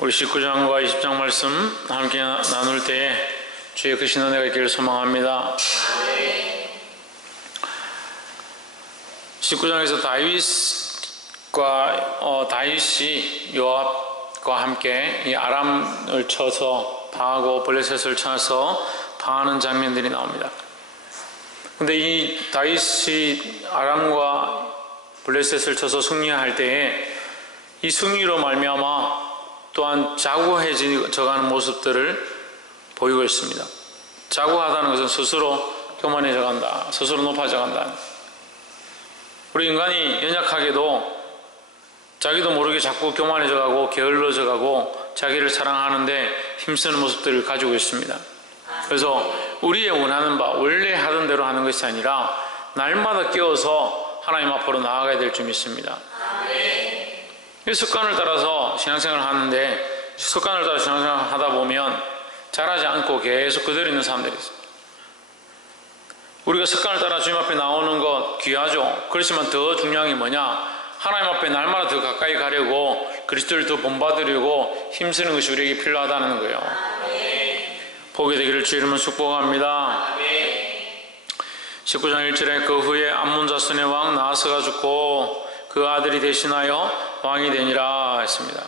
우리 19장과 20장 말씀 함께 나눌 때에 주의 크신 은혜가 있기를 소망합니다. 19장에서 다윗이 요압과 함께 이 아람을 쳐서 당하고 블레셋을 쳐서 당하는 장면들이 나옵니다. 근데 이 다윗이 아람과 블레셋을 쳐서 승리할 때에 이 승리로 말미암아 또한 자고해져가는 모습들을 보이고 있습니다. 자고하다는 것은 스스로 교만해져 간다, 스스로 높아져 간다. 우리 인간이 연약하게도 자기도 모르게 자꾸 교만해져 가고 게을러져 가고 자기를 사랑하는데 힘쓰는 모습들을 가지고 있습니다. 그래서 우리의 원하는 바, 원래 하던 대로 하는 것이 아니라 날마다 깨어서 하나님 앞으로 나아가야 될 줄 믿습니다. 이 습관을 따라서 신앙생활을 하는데, 습관을 따라 신앙생활을 하다 보면 잘하지 않고 계속 그대로 있는 사람들이 있어요. 우리가 습관을 따라 주님 앞에 나오는 것 귀하죠. 그렇지만 더 중요한 게 뭐냐, 하나님 앞에 날마다 더 가까이 가려고 그리스도를 더 본받으려고 힘쓰는 것이 우리에게 필요하다는 거예요. 보게 되기를 주 이름으로 축복합니다. 19장 1절에 그 후에 암몬 자손의 왕 나하스가 죽고 그 아들이 대신하여 왕이 되니라 했습니다.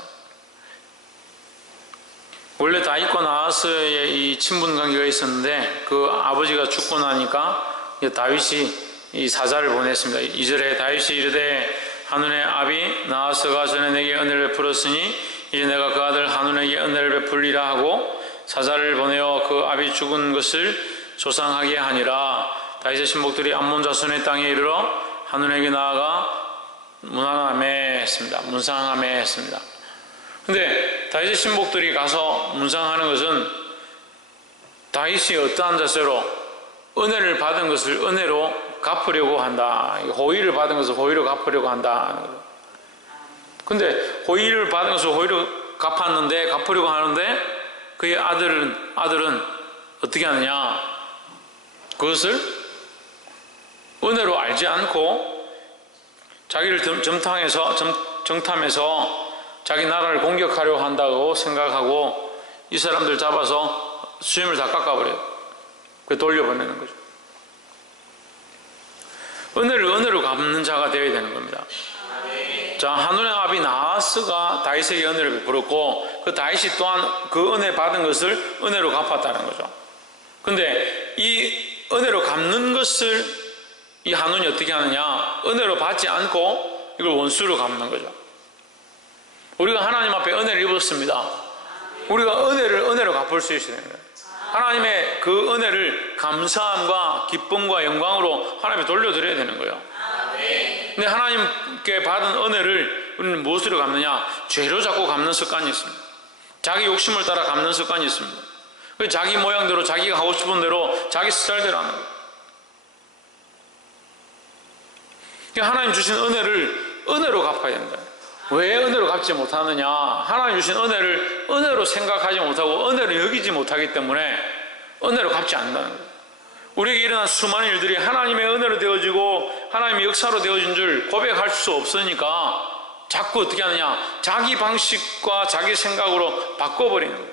원래 다윗과 나하스의 이 친분 관계가 있었는데 그 아버지가 죽고 나니까 다윗이 이 사자를 보냈습니다. 2절에 다윗이 이르되 한눈의 아비 나하스가 전에 내게 은혜를 베풀었으니 이제 내가 그 아들 한눈에게 은혜를 베풀리라 하고 사자를 보내어 그 아비 죽은 것을 조상하게 하니라. 다윗의 신복들이 암몬 자손의 땅에 이르러 한눈에게 나아가 문상함에 했습니다. 문상함에 했습니다. 근데 다윗의 신복들이 가서 문상하는 것은 다윗이 어떠한 자세로 은혜를 받은 것을 은혜로 갚으려고 한다. 호의를 받은 것을 호의로 갚으려고 한다. 근데 호의를 받은 것을 호의로 갚으려고 하는데 그의 아들은 어떻게 하느냐? 그것을 은혜로 알지 않고 자기를 정탐해서 자기 나라를 공격하려고 한다고 생각하고 이 사람들 잡아서 수염을 다 깎아버려요. 그 돌려보내는 거죠. 은혜로 갚는 자가 되어야 되는 겁니다. 자, 한눈의 아비 나하스가 다윗에게 은혜를 베풀었고 그 다윗이 또한 그 은혜 받은 것을 은혜로 갚았다는 거죠. 근데 이 은혜로 갚는 것을 이 한눈이 어떻게 하느냐? 은혜로 받지 않고 이걸 원수로 갚는 거죠. 우리가 하나님 앞에 은혜를 입었습니다. 우리가 은혜로 갚을 수 있어야 되는 거예요. 하나님의 그 은혜를 감사함과 기쁨과 영광으로 하나님께 돌려드려야 되는 거예요. 근데 하나님께 받은 은혜를 우리는 무엇으로 갚느냐? 죄로 자꾸 갚는 습관이 있습니다. 자기 욕심을 따라 갚는 습관이 있습니다. 자기 모양대로, 자기가 하고 싶은 대로, 자기 스타일대로 하는 거예요. 하나님 주신 은혜를 은혜로 갚아야 된다. 왜 은혜로 갚지 못하느냐? 하나님 주신 은혜를 은혜로 생각하지 못하고 은혜로 여기지 못하기 때문에 은혜로 갚지 않는다는 거예요. 우리에게 일어난 수많은 일들이 하나님의 은혜로 되어지고 하나님의 역사로 되어진 줄 고백할 수 없으니까 자꾸 어떻게 하느냐? 자기 방식과 자기 생각으로 바꿔버리는 거예요.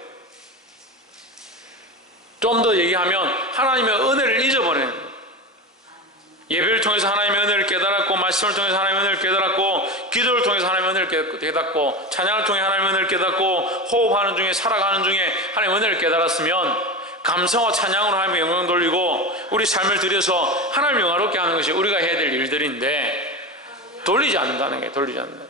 좀 더 얘기하면 하나님의 은혜를 잊어버리는 거예요. 예배를 통해서 하나님의 은혜를 깨달았고, 말씀을 통해서 하나님의 은혜를 깨달았고, 기도를 통해서 하나님의 은혜를 깨닫고, 찬양을 통해 하나님의 은혜를 깨닫고, 호흡하는 중에, 살아가는 중에 하나님의 은혜를 깨달았으면 감사와 찬양으로 하나님의 영광 돌리고 우리 삶을 들여서 하나님을 영화롭게 하는 것이 우리가 해야 될 일들인데 돌리지 않는다는 게 돌리지 않는다.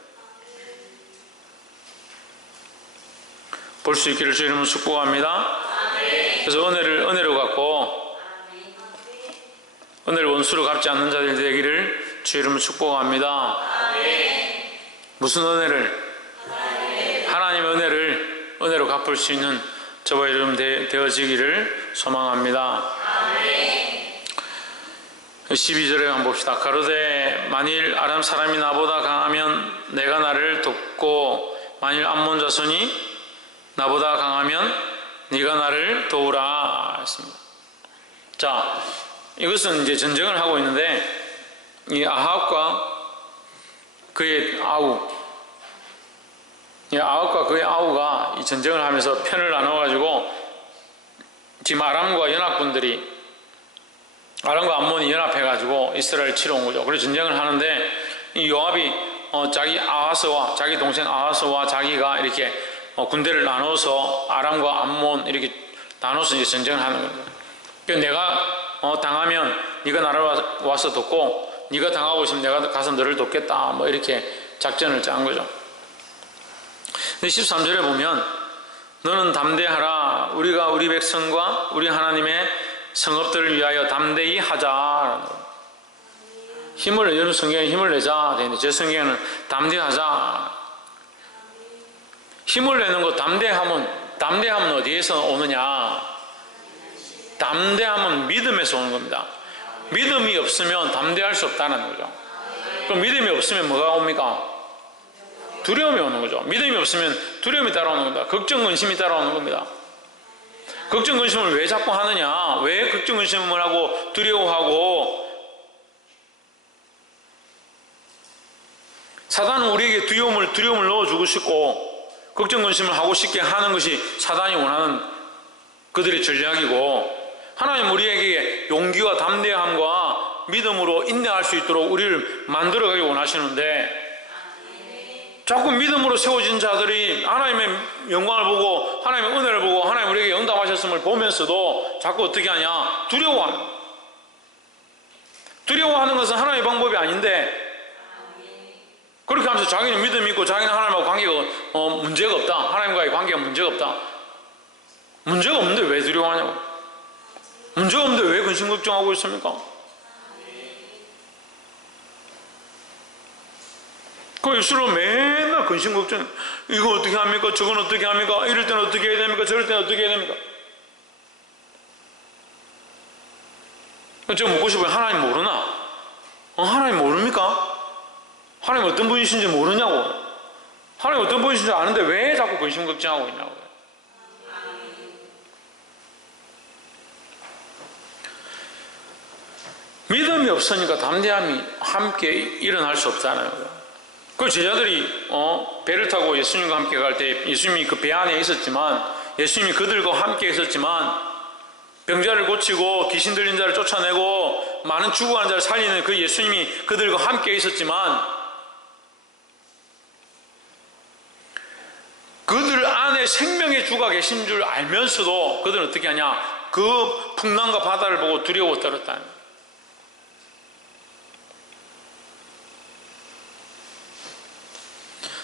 볼 수 있기를 주 이름으로 축복합니다. 그래서 은혜로 갖고 은혜를 원수로 갚지 않는 자들 되기를 주 이름으로 축복합니다. 무슨 은혜를? 하나님의 은혜로 갚을 수 있는 저와 여러분 되어지기를 소망합니다. 12절에 한번 봅시다. 가로되 만일 아람 사람이 나보다 강하면 내가 나를 돕고 만일 암몬 자손이 나보다 강하면 네가 나를 도우라 했습니다. 자, 이것은 이제 전쟁을 하고 있는데 이 아합과 그의 아우 이 아합과 그의 아우가 이 전쟁을 하면서 편을 나눠가지고 지금 아람과 연합군들이 아람과 암몬이 연합해가지고 이스라엘을 치러 온 거죠. 그래서 전쟁을 하는데 이 요압이 자기 아하스와 자기 동생 아하스와 자기가 이렇게 군대를 나눠서 아람과 암몬 이렇게 나눠서 이제 전쟁을 하는 거예요. 그래서 내가 당하면 네가 나를 와서 돕고 네가 당하고 있으면 내가 가서 너를 돕겠다 뭐 이렇게 작전을 짠 거죠. 근데 13절에 보면 너는 담대하라 우리가 우리 백성과 우리 하나님의 성읍들을 위하여 담대히 하자. 힘을 여러분 성경에 힘을 내자 되는데 제 성경에는 담대하자. 힘을 내는 거 담대함은 어디에서 오느냐? 담대함은 믿음에서 오는 겁니다. 믿음이 없으면 담대할 수 없다는 거죠. 그럼 믿음이 없으면 뭐가 옵니까? 두려움이 오는 거죠. 믿음이 없으면 두려움이 따라오는 겁니다. 걱정, 근심이 따라오는 겁니다. 걱정, 근심을 왜 자꾸 하느냐? 왜 걱정, 근심을 하고 두려워하고? 사단은 우리에게 두려움을 넣어주고 싶고 걱정, 근심을 하고 싶게 하는 것이 사단이 원하는 그들의 전략이고, 하나님 우리에게 용기와 담대함과 믿음으로 인내할 수 있도록 우리를 만들어가기 원하시는데, 자꾸 믿음으로 세워진 자들이 하나님의 영광을 보고 하나님의 은혜를 보고 하나님 우리에게 응답하셨음을 보면서도 자꾸 어떻게 하냐? 두려워하는 것은 하나님의 방법이 아닌데, 그렇게 하면서 자기는 믿음이 있고 자기는 하나님하고 관계가 문제가 없다, 하나님과의 관계가 문제가 없다. 문제가 없는데 왜 두려워하냐고. 문제가 없는데 왜 근심 걱정하고 있습니까? 그럴수록 맨날 근심 걱정, 이거 어떻게 합니까? 저건 어떻게 합니까? 이럴 때는 어떻게 해야 됩니까? 저럴 때는 어떻게 해야 됩니까? 제가 묻고 싶어요. 하나님 모르나? 하나님 모릅니까? 하나님 어떤 분이신지 모르냐고. 하나님 어떤 분이신지 아는데 왜 자꾸 근심 걱정하고 있냐고. 믿음이 없으니까 담대함이 함께 일어날 수 없잖아요. 그 제자들이 배를 타고 예수님과 함께 갈 때 예수님이 그 배 안에 있었지만, 예수님이 그들과 함께 있었지만, 병자를 고치고 귀신 들린 자를 쫓아내고 많은 죽어가는 자를 살리는 그 예수님이 그들과 함께 있었지만, 그들 안에 생명의 주가 계신 줄 알면서도 그들은 어떻게 하냐? 그 풍랑과 바다를 보고 두려워 떨었다.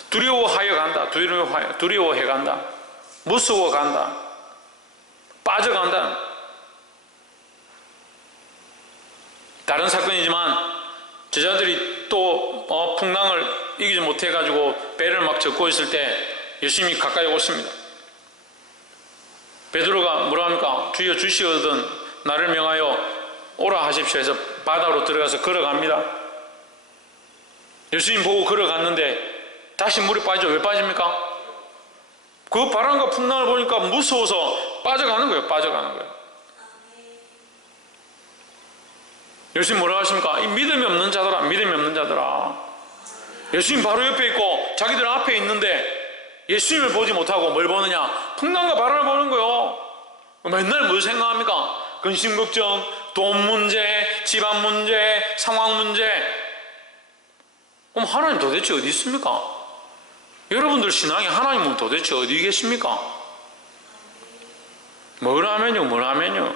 두려워하여 간다. 두려워해 간다. 무서워 간다. 빠져간다. 다른 사건이지만 제자들이 또 풍랑을 이기지 못해가지고 배를 막 젓고 있을 때 예수님이 가까이 오십니다. 베드로가 뭐라 합니까? 주여 주시거든 나를 명하여 오라 하십시오 해서 바다로 들어가서 걸어갑니다. 예수님 보고 걸어갔는데 다시 물에 빠지죠. 왜 빠집니까? 그 바람과 풍랑을 보니까 무서워서 빠져가는 거예요. 예수님 뭐라고 하십니까? 이 믿음이 없는 자들아. 예수님 바로 옆에 있고 자기들 앞에 있는데 예수님을 보지 못하고 뭘 보느냐? 풍랑과 바람을 보는 거예요. 맨날 뭘 생각합니까? 근심 걱정, 돈 문제, 집안 문제, 상황 문제. 그럼 하나님 도대체 어디 있습니까? 여러분들 신앙에 하나님은 도대체 어디 계십니까? 뭘 하면요?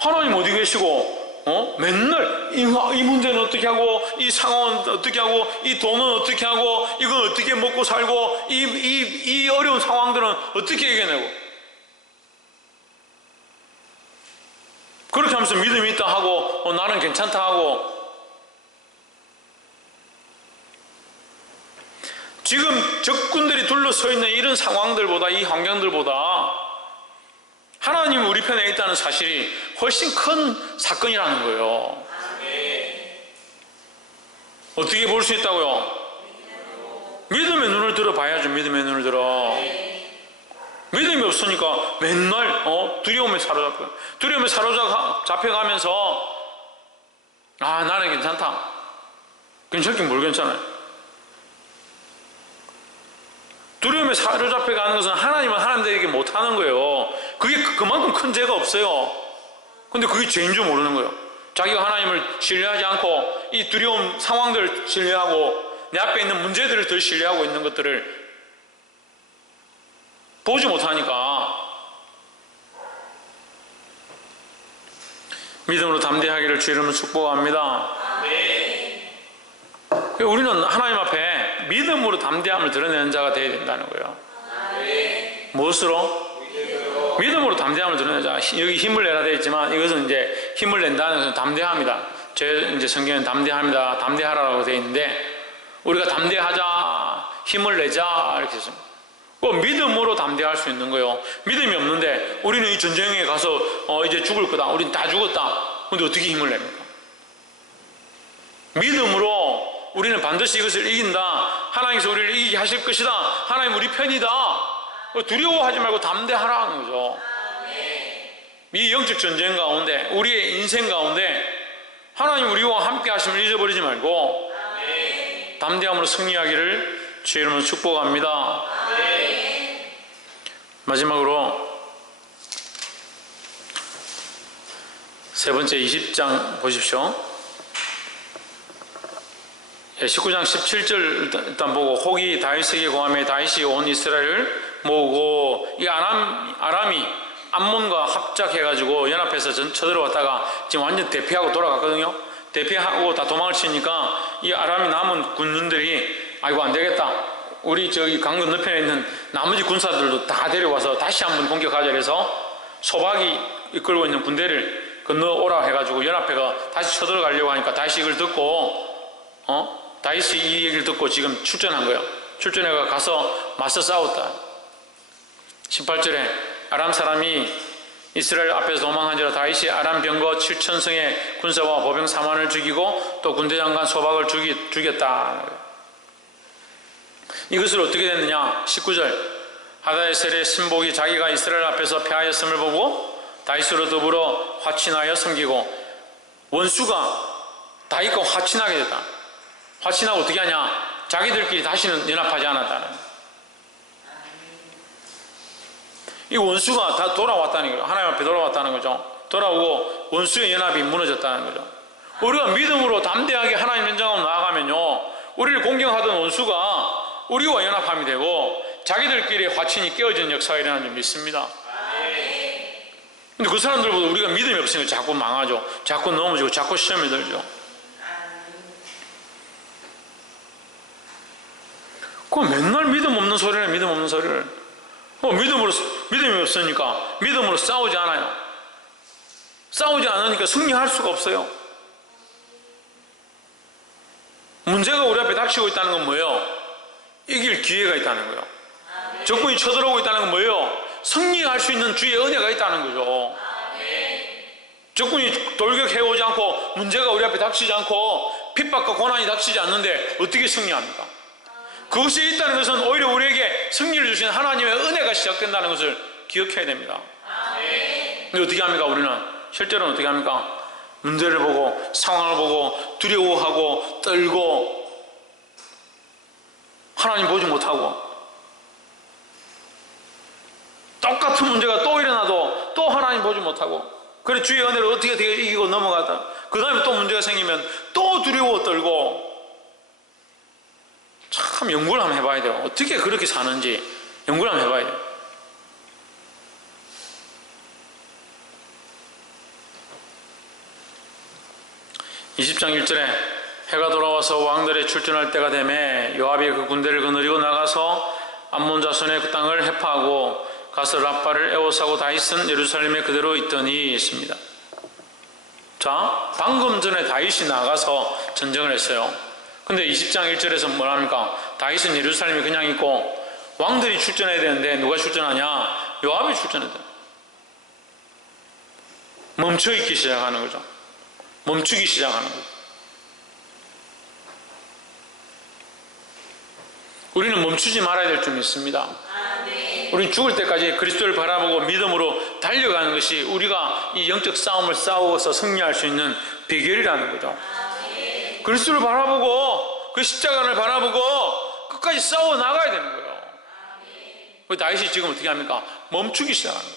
하나님 어디 계시고 맨날 이 문제는 어떻게 하고, 이 상황은 어떻게 하고, 이 돈은 어떻게 하고, 이건 어떻게 먹고 살고, 이 어려운 상황들은 어떻게 이겨내고. 그렇게 하면서 믿음이 있다 하고 나는 괜찮다 하고. 지금 적군들이 둘러서 있는 이런 상황들보다, 이 환경들보다 하나님이 우리 편에 있다는 사실이 훨씬 큰 사건이라는 거예요. 어떻게 볼 수 있다고요? 믿음의 눈을 들어 봐야죠. 믿음의 눈을 들어. 믿음이 없으니까 맨날 두려움에 사로잡혀가면서 나는 괜찮다. 괜찮긴 뭘 괜찮아요? 믿음에 사로잡혀 가는 것은 하나님은 하나님들에게 못하는 거예요. 그게 그만큼 큰 죄가 없어요. 근데 그게 죄인 줄 모르는 거예요. 자기가 하나님을 신뢰하지 않고 이 두려운 상황들을 신뢰하고 내 앞에 있는 문제들을 더 신뢰하고 있는 것들을 보지 못하니까 믿음으로 담대하기를 주 이름으로 축복합니다. 우리는 하나님 앞에 믿음으로 담대함을 드러내는 자가 되어야 된다는 거예요. 무엇으로? 믿음으로 담대함을 드러내는 자. 여기 힘을 내라 되어 있지만 이것은 이제 힘을 낸다는 것은 담대합니다. 제 이제 성경에는 담대합니다. 담대하라고 되어 있는데 우리가 담대하자, 힘을 내자 이렇게 했습니다. 믿음으로 담대할 수 있는 거예요. 믿음이 없는데 우리는 이 전쟁에 가서 이제 죽을 거다. 우린 다 죽었다. 근데 어떻게 힘을 냅니까? 믿음으로 우리는 반드시 이것을 이긴다. 하나님께서 우리를 이기게 하실 것이다. 하나님 우리 편이다. 두려워하지 말고 담대하라는 거죠. 이 영적 전쟁 가운데 우리의 인생 가운데 하나님 우리와 함께 하심을 잊어버리지 말고 담대함으로 승리하기를 주의 이름으로 축복합니다. 마지막으로 세 번째 20장 보십시오. 19장 17절 일단 보고 혹이 다윗에게 고함해 다윗이 온 이스라엘을 모으고 이 아람이 암몬과 합작해가지고 연합해서 쳐들어왔다가 지금 완전 대피하고 돌아갔거든요. 대피하고 다 도망을 치니까 이 아람이 남은 군인들이 아이고 안 되겠다. 우리 저기 강 건너편에 있는 나머지 군사들도 다 데려와서 다시 한번 공격하자 해서 소박이 이끌고 있는 군대를 건너오라 해가지고 연합회가 다시 쳐들어가려고 하니까 다시 이걸 듣고 다윗이 이 얘기를 듣고 지금 출전한 거예요. 출전해가 가서 맞서 싸웠다. 18절에 아람 사람이 이스라엘 앞에서 도망한지라 다윗이 아람 병거 7,000성의 군사와 보병 4만을 죽이고 또 군대장관 소박을 죽였다. 이것을 어떻게 됐느냐? 19절 하다에셀의 신복이 자기가 이스라엘 앞에서 패하였음을 보고 다윗으로 더불어 화친하여 섬기고 원수가 다윗과 화친하게 됐다. 화친하고 어떻게 하냐? 자기들끼리 다시는 연합하지 않았다는. 이 원수가 다 돌아왔다는 거죠. 하나님 앞에 돌아왔다는 거죠. 돌아오고 원수의 연합이 무너졌다는 거죠. 우리가 믿음으로 담대하게 하나님 현장으로 나아가면요, 우리를 공경하던 원수가 우리와 연합함이 되고 자기들끼리 화친이 깨어지는 역사가 일어나는 줄 믿습니다. 근데 그 사람들보다 우리가 믿음이 없으니까 자꾸 망하죠. 자꾸 넘어지고 자꾸 시험에 들죠. 그 맨날 믿음 없는 소리를 믿음 없는 소리를 믿음이 없으니까 믿음으로 싸우지 않아요. 싸우지 않으니까 승리할 수가 없어요. 문제가 우리 앞에 닥치고 있다는 건 뭐예요? 이길 기회가 있다는 거예요. 적군이 쳐들어오고 있다는 건 뭐예요? 승리할 수 있는 주의 은혜가 있다는 거죠. 적군이 돌격해오지 않고 문제가 우리 앞에 닥치지 않고 핍박과 고난이 닥치지 않는데 어떻게 승리합니까? 그것이 있다는 것은 오히려 우리에게 승리를 주시는 하나님의 은혜가 시작된다는 것을 기억해야 됩니다. 근데 어떻게 합니까? 우리는 실제로는 어떻게 합니까? 문제를 보고 상황을 보고 두려워하고 떨고 하나님 보지 못하고 똑같은 문제가 또 일어나도 또 하나님 보지 못하고 그래 주의 은혜를 어떻게 이기고 넘어가다 그 다음에 또 문제가 생기면 또 두려워 떨고 참 연구를 한번 해봐야 돼요. 어떻게 그렇게 사는지 연구를 한번 해봐야 돼요. (20장 1절에) 해가 돌아와서 왕들의 출전할 때가 되매 요압이 그 군대를 거느리고 나가서 암몬 자손의 그 땅을 해파하고 가서 랍바를 에워싸고 다윗은 예루살렘에 그대로 있더니 있습니다. 자, 방금 전에 다윗이 나가서 전쟁을 했어요. 근데 20장 1절에서 뭐랍니까? 다윗은 예루살렘에 그냥 있고 왕들이 출전해야 되는데 누가 출전하냐? 요압이 출전해야 돼. 멈춰있기 시작하는 거죠. 멈추기 시작하는 거죠. 우리는 멈추지 말아야 될 줄 믿습니다. 우리는 죽을 때까지 그리스도를 바라보고 믿음으로 달려가는 것이 우리가 이 영적 싸움을 싸워서 승리할 수 있는 비결이라는 거죠. 그리스도를 바라보고 그 십자가를 바라보고 끝까지 싸워 나가야 되는 거예요. 다윗이 지금 어떻게 합니까? 멈추기 시작합니다.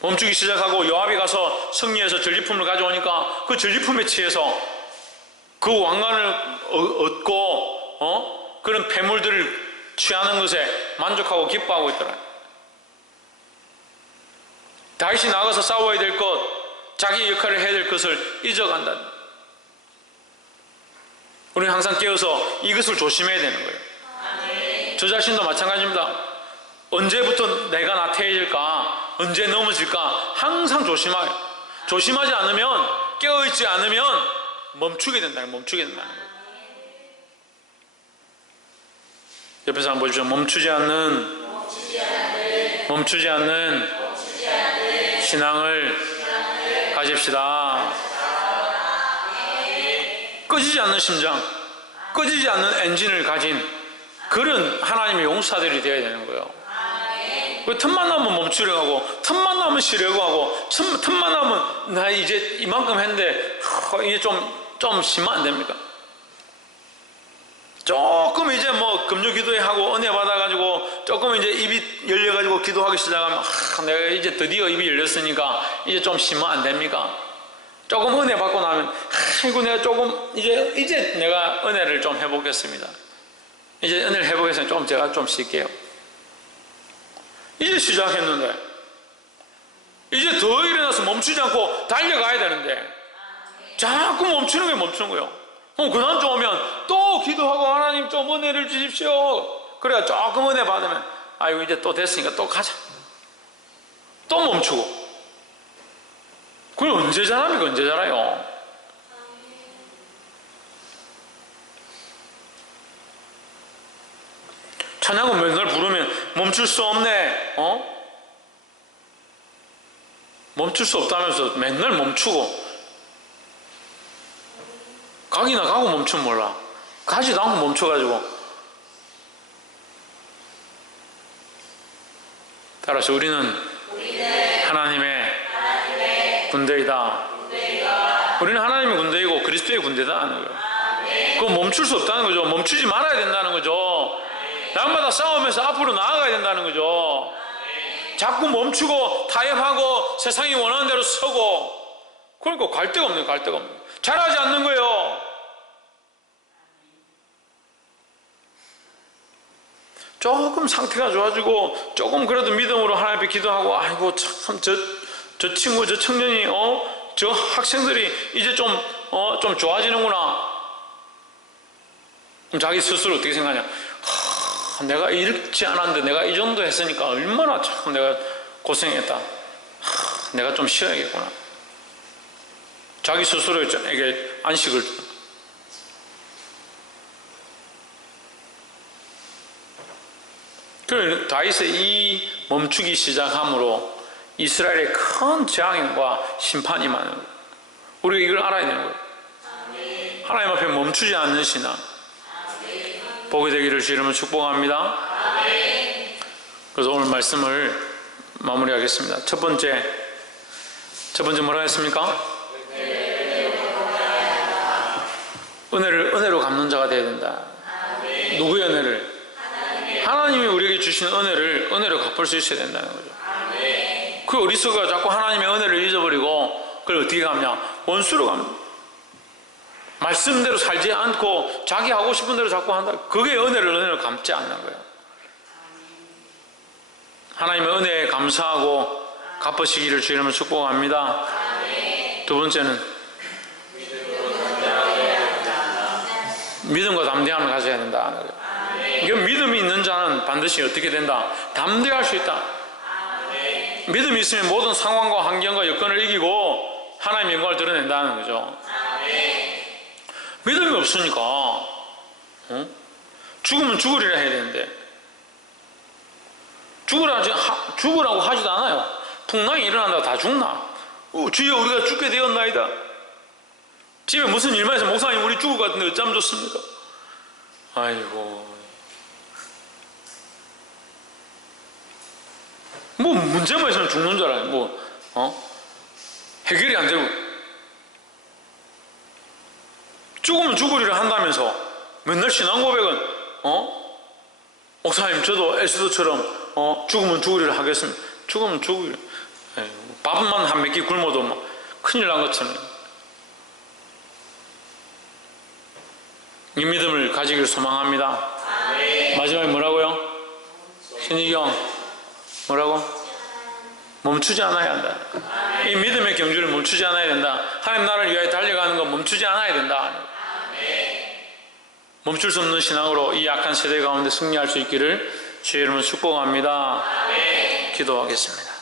멈추기 시작하고 요압이 가서 승리해서 전리품을 가져오니까 그 전리품에 취해서 그 왕관을 얻고 그런 폐물들을 취하는 것에 만족하고 기뻐하고 있더라. 다윗이 나가서 싸워야 될 것, 자기 역할을 해야 될 것을 잊어간다. 우리는 항상 깨어서 이것을 조심해야 되는 거예요. 저 자신도 마찬가지입니다. 언제부터 내가 나태해질까? 언제 넘어질까? 항상 조심해요. 조심하지 않으면, 깨어있지 않으면 멈추게 된다는 거예요. 옆에서 한번 보십시오. 멈추지 않는 신앙을 가집시다. 꺼지지 않는 심장, 꺼지지 않는 엔진을 가진 그런 하나님의 용사들이 되어야 되는 거예요. 틈만 나면 멈추려고 하고, 틈만 나면 쉬려고 하고, 틈만 나면 나 이제 이만큼 했는데 이제 좀 쉬면 안 됩니까? 조금 이제 뭐 금요 기도회 하고 은혜 받아가지고 조금 이제 입이 열려가지고 기도하기 시작하면 내가 이제 드디어 입이 열렸으니까 이제 좀 쉬면 안 됩니까? 조금 은혜 받고 나면 아이고 내가 조금 이제 내가 은혜를 좀 해보겠습니다. 이제 은혜를 해보겠으면 제가 좀 쉴게요. 이제 시작했는데 이제 더 일어나서 멈추지 않고 달려가야 되는데 자꾸 멈추는 게 멈추는 거예요. 그 다음 주 오면 또 기도하고 하나님 좀 은혜를 주십시오. 그래야 조금 은혜 받으면 아이고 이제 또 됐으니까 또 가자. 또 멈추고. 그걸 언제 잘합니까? 언제 잘해요? 찬양은 맨날 부르면 멈출 수 없네. 멈출 수 없다면서 맨날 멈추고. 가기나 가고 멈추면 몰라. 가지도 않고 멈춰가지고. 따라서 우리는 하나님의 군대이다. 우리는 하나님의 군대이고 그리스도의 군대다 하는 거예요. 그거 멈출 수 없다는 거죠. 멈추지 말아야 된다는 거죠. 날마다 싸우면서 앞으로 나아가야 된다는 거죠. 자꾸 멈추고 타협하고 세상이 원하는 대로 서고, 그러니까 갈 데가 없네요. 갈 데가 없네요. 잘하지 않는 거예요. 조금 상태가 좋아지고 조금 그래도 믿음으로 하나님 앞에 기도하고 아이고 참 저 친구 저 청년이 저 학생들이 이제 좀 좋아지는구나. 그럼 자기 스스로 어떻게 생각하냐? 내가 이렇지 않았는데 내가 이 정도 했으니까 얼마나 참 내가 고생했다. 내가 좀 쉬어야겠구나. 자기 스스로에게 안식을. 그래서 다윗의 이 멈추기 시작함으로 이스라엘의 큰 재앙과 심판이 많은 거예요. 우리가 이걸 알아야 되는 거예요. 하나님 앞에 멈추지 않는 신앙 보게 되기를 주님을 축복합니다. 그래서 오늘 말씀을 마무리하겠습니다. 첫 번째 뭐라 했습니까? 은혜로 갚는 자가 되어야 된다. 누구의 은혜를? 하나님이 우리에게 주신 은혜로 갚을 수 있어야 된다는 거죠. 그 어리석어가 자꾸 하나님의 은혜를 잊어버리고 그걸 어떻게 갚냐? 원수로 갚니다. 말씀대로 살지 않고 자기 하고 싶은 대로 자꾸 한다. 그게 은혜로 갚지 않는 거예요. 하나님의 은혜에 감사하고 갚으시기를 주님을 축복합니다. 두 번째는 믿음과 담대함을 가져야 된다. 이게 믿음이 있는 자는 반드시 어떻게 된다? 담대할 수 있다. 믿음이 있으면 모든 상황과 환경과 여건을 이기고 하나님의 영광을 드러낸다는 거죠. 믿음이 없으니까 죽으면 죽으리라 해야 되는데 죽으라고 하지도 않아요. 풍랑이 일어난다고 다 죽나? 주여 우리가 죽게 되었나이다. 집에 무슨 일만 해서 목사님 우리 죽을 것 같은데 어쩌면 좋습니까? 아이고 뭐 문제만 있으면 죽는 줄 알아요. 해결이 안 되고 죽으면 죽으리라 한다면서 맨날 신앙 고백은 목사님 저도 에스더처럼 죽으면 죽으리라 하겠습니다. 죽으면 죽으리라. 밥만 한 몇 끼 굶어도 뭐 큰일 난 것처럼. 이 믿음을 가지기를 소망합니다. 마지막에 뭐라고요? 신희경 뭐라고? 멈추지 않아야 한다. 이 믿음의 경주를 멈추지 않아야 된다. 하나님 나라를 위하여 달려가는 건 멈추지 않아야 된다. 멈출 수 없는 신앙으로 이 약한 세대 가운데 승리할 수 있기를 주의 이름으로 축복합니다. 기도하겠습니다.